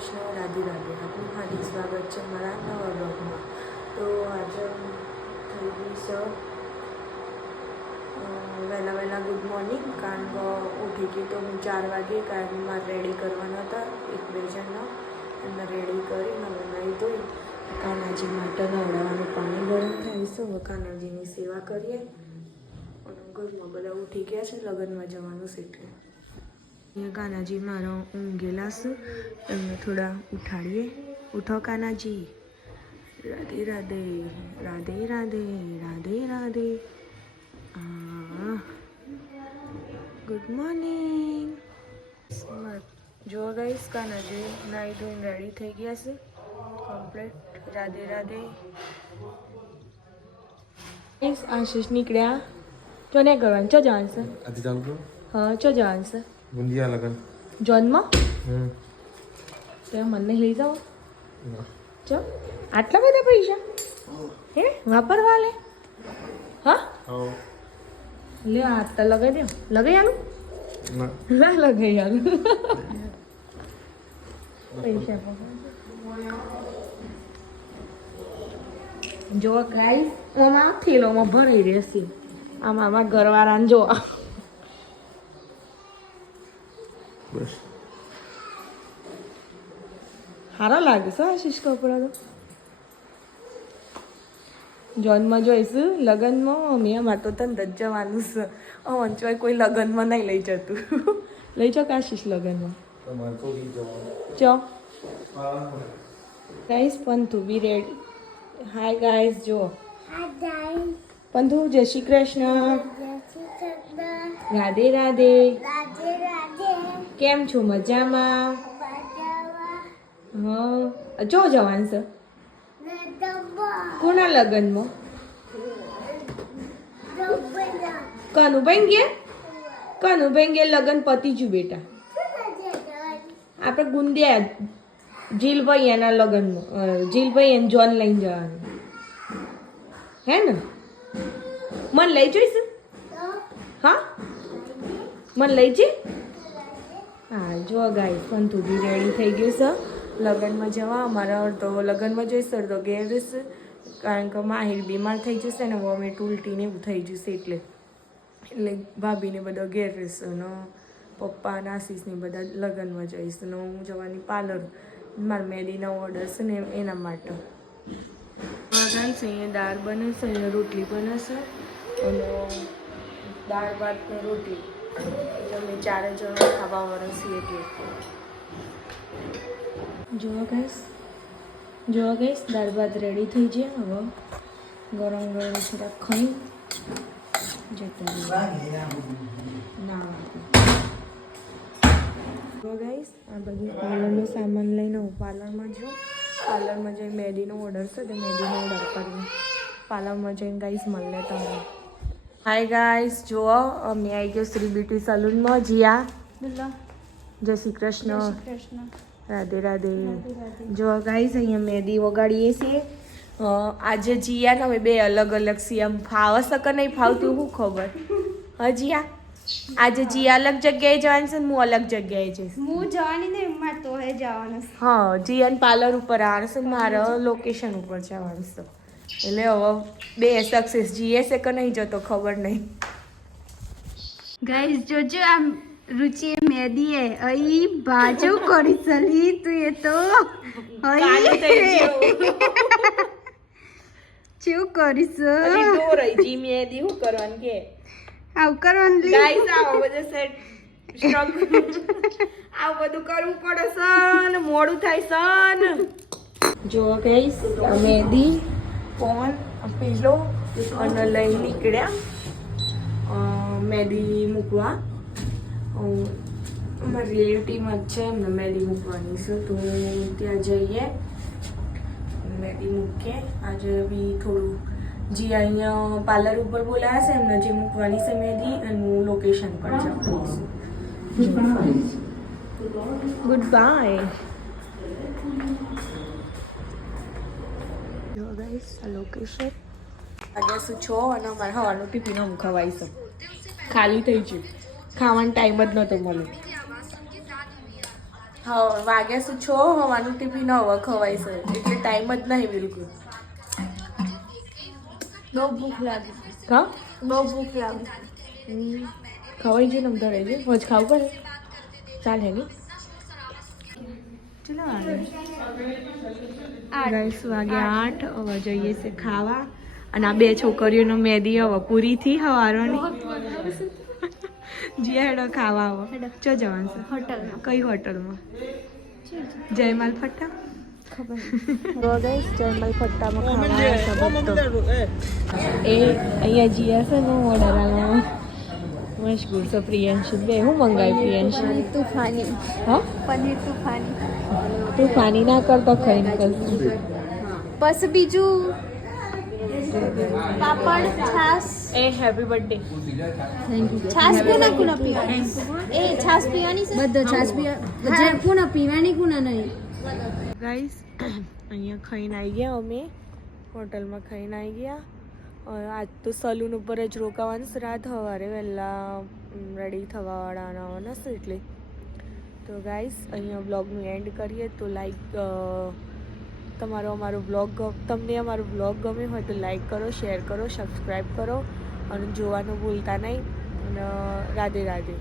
કૃષ્ણ, રાધે રાધે. આપણું હાર્દિક સ્વાગત છે મારા નવા બ્લોગમાં. તો આજે થઈ ગઈ છે વહેલા ગુડ મોર્નિંગ. કારણ કે ઉઠી ગઈ તો હું 4 વાગે, કારણ મારે રેડી કરવાના હતા 1-2 જણના. એમને રેડી કરીને હવે નાહી ધોઈ કાનાજી માટે નવડાવવાનું પાણી ગરમ થાય છે. હવે કાનાજીની સેવા કરીએ. અને ઘરમાં બધા ઉઠી ગયા છે, લગ્નમાં જવાનું છે એટલે. કાનાજી મારો ઊંઘેલા છે, એમને થોડા ઉઠાડીએ. ઉઠો કાનાજી. રાધે રાધે, રાધે રાધે, રાધે રાધે. Good morning. જો ગાઈસ, કાનાજી નાહી ધોઈને રેડી થઈ ગયા છે કમ્પ્લીટ. રાધે રાધે. આશીષ નીકળ્યા. ચો ને કરવાનું ચો જવાનું છે? આજે ચાલુ કરો. હા, ચો જવાનું છે? ગુંદિયા લગન. જોનમાં તો મને લઈ જાઓ. ચો આટલા બધા પૈસા હે વાપરવા લે? હા લે, આ તો લગાઈ દો. લગાઈ આલું ના લગાઈ આલું પૈસા જો ગાઈસ, આમાં થેલોમાં ભરી રહેશે. આમાં ઘરવાળાને જો બસ સારો લાગે છે આશીષ કપડા તો. જોનમાં જોઈશું લગ્નમાં. મમ્મી અમારે તો તને જ જવાનું છે. વંચવાય કોઈ લગ્નમાં નહીં લઈ જતું. લઈ જાઓ આશીષ લગ્નમાં. ચો ગાઈસ, પંતુ બી રેડી. હાય ગાઈસ, જો પંતુ જય શ્રી કૃષ્ણ. રાધે રાધે. કેમ છો? મજામાં? હા. જો જવાનું છે કોના લગ્નમાં? કનુભાઈ ગયા? કનુભાઈ ગયા લગ્ન પતી ગયું બેટા. આપણે ગુંદિયા જીલભાઈ એના લગ્નમાં. જીલભાઈ એને જોન લઈને જવાનું હે ને? મને લઈ જઈશું? હા, મને લઈ જઈ. હા જો ગાઈસ, પંતુ બી રેડી થઈ ગયું છે લગ્નમાં જવા. અમારા તો લગ્નમાં જઈશ તો ઘેર રહેશે, કારણ કે માહિર બીમાર થઈ જશે ને વોમિટ ઉલટી ને એવું થઈ જશે એટલે ભાભીને બધા ઘેર રહેશે. ને પપ્પા અને આશીષને બધા લગ્નમાં જઈશ. ને હું જવાની પાર્લર. મારા મહેંદીના ઓર્ડર છે ને એના માટે. ગાઈસ, અહીંયા દાળ બને છે, અહીંયા રોટલી બને છે. અને દાળ ભાત ને રોટલી. તમે 4 જણા ખાવા વાળા છીએ એટલે. જોવા ગાઈસ, દાળ ભાત રેડી થઈ જાય. હવે ગરમ ગરમ થોડા ખાઈ જતા ના જો ગાઈસ, આ બધું પાર્લરનો સામાન લઈને હું પાર્લરમાં જાઉં. પાર્લરમાં જઈને મહેંદીનો ઓર્ડર છે તો મહેંદીનો ઓર્ડર કરીને પાર્લરમાં જઈને ગાઈસ મળે તમને. હાય ગાઈસ, જુઓ અમે આવી ગયો શ્રી બ્યુટી સલૂનમાં. જીયા, જય શ્રી કૃષ્ણ. રાધે રાધે. જો ગાઈસ, અહીંયા મહેંદી વગાડીએ છીએ. આજે જીયા ને બે અલગ અલગ છીએ. આમ ફાવશે કે નહીં ફાવતું શું ખબર. હા જીયા, આજે જીયા અલગ જગ્યાએ જવાનું છે ને હું અલગ જગ્યાએ જઈશ. હું જવાની નહીં, મારે તો હે જવાનું છે. હા, જીયાને પાર્લર ઉપર આવવાનું છે, મારે લોકેશન ઉપર જવાનું છે. એટલે હવે બે સક્સેસ. જીએ છે કે નહીં જતો ખબર નહીં. ગાઈસ જોજો, આમ રુચિએ મહેદી હે અઈ બાજુ કરી ચલી તું એ તો ચેવું કરીશ જી મહેંદી શું કરવાનું કે આવું કરવાનું ગાઈસ, આવો બધું સેટ આવું બધું કરવું પડે છે ને મોડું થાય છે ને. જો ગાઈસ, મહેંદી ફોન પેલો અને લઈ નીકળ્યા મહેંદી મૂકવા. અમારી રિલેટિવમાં જ છે, એમને મહેંદી મૂકવાની છે તો ત્યાં જઈએ મહેંદી મૂકીએ. આજે બી થોડું જે અહીંયા પાર્લર ઉપર બોલાયા છે એમને જે મૂકવાની છે મહેંદી, અને હું લોકેશન પર જવાની છું. Good bye. જો ગાઈસ, આ લોકેશન વાગ્યા શું 6 અને અમારે હવાનું ટિફિન હું ખવાઈશું. ખાલી થઈ ગયું, ખાવાનો ટાઈમ જ નહોતો મળ્યો. હા વાગ્યા છે 6 હવાનું ટિફિન હવે ખવાય છે એટલે ટાઈમ જ નહીં બિલકુલ. બહુ ભૂખ લાગી. હા બહુ ભૂખ લાગી. ખવાઈ છે ને ધરે છે હોજ ખાવું પડે ચાલ હે ચલો ગાઈસ વાગ્યા 8 હવે જઈએ છે ખાવા અને આ બે છોકરીઓનો મેદી હવે પૂરી થી હવારોની જીયા હેડો ખાવા આવો ચો જવાનું છે હોટલમાં. કઈ હોટલમાં જયમાલ ફટ્ટા જયમાલ ફટ્ટામાં ખાવા એ અહીંયા જીયા છે ને વડાલામાં મશગુલ છે પ્રિયંશી બે હું મંગાવી પ્રિયંશી તૂફાની. હા પનીર તૂફાની. તું પાણી ના કરતો ખાઈ નીકળશું બસ બીજું પાપડ છાસ. એ હેપી બર્થડે છાસ કોના પીવાની? એ છાસ પીવાની છે બધો છાસ પીવા જે કોના પીવાની કોના નહીં. ગાઈસ અહીંયા ખાઈને આવી ગયા અમે હોટલમાં ખાઈને આવી ગયા આજ તો સલૂન ઉપર જ રોકાવાનું છે રાત સવારે વહેલા રેડી થવાવાળાના આવવાના છે એટલે તો ગાઈસ અહીંયા બ્લોગનું એન્ડ કરીએ તો લાઈક તમને અમારો બ્લોગ ગમે હોય તો લાઈક કરો શેર કરો સબસ્ક્રાઈબ કરો અને જોવાનું ભૂલતા નહીં અને રાધે રાધે.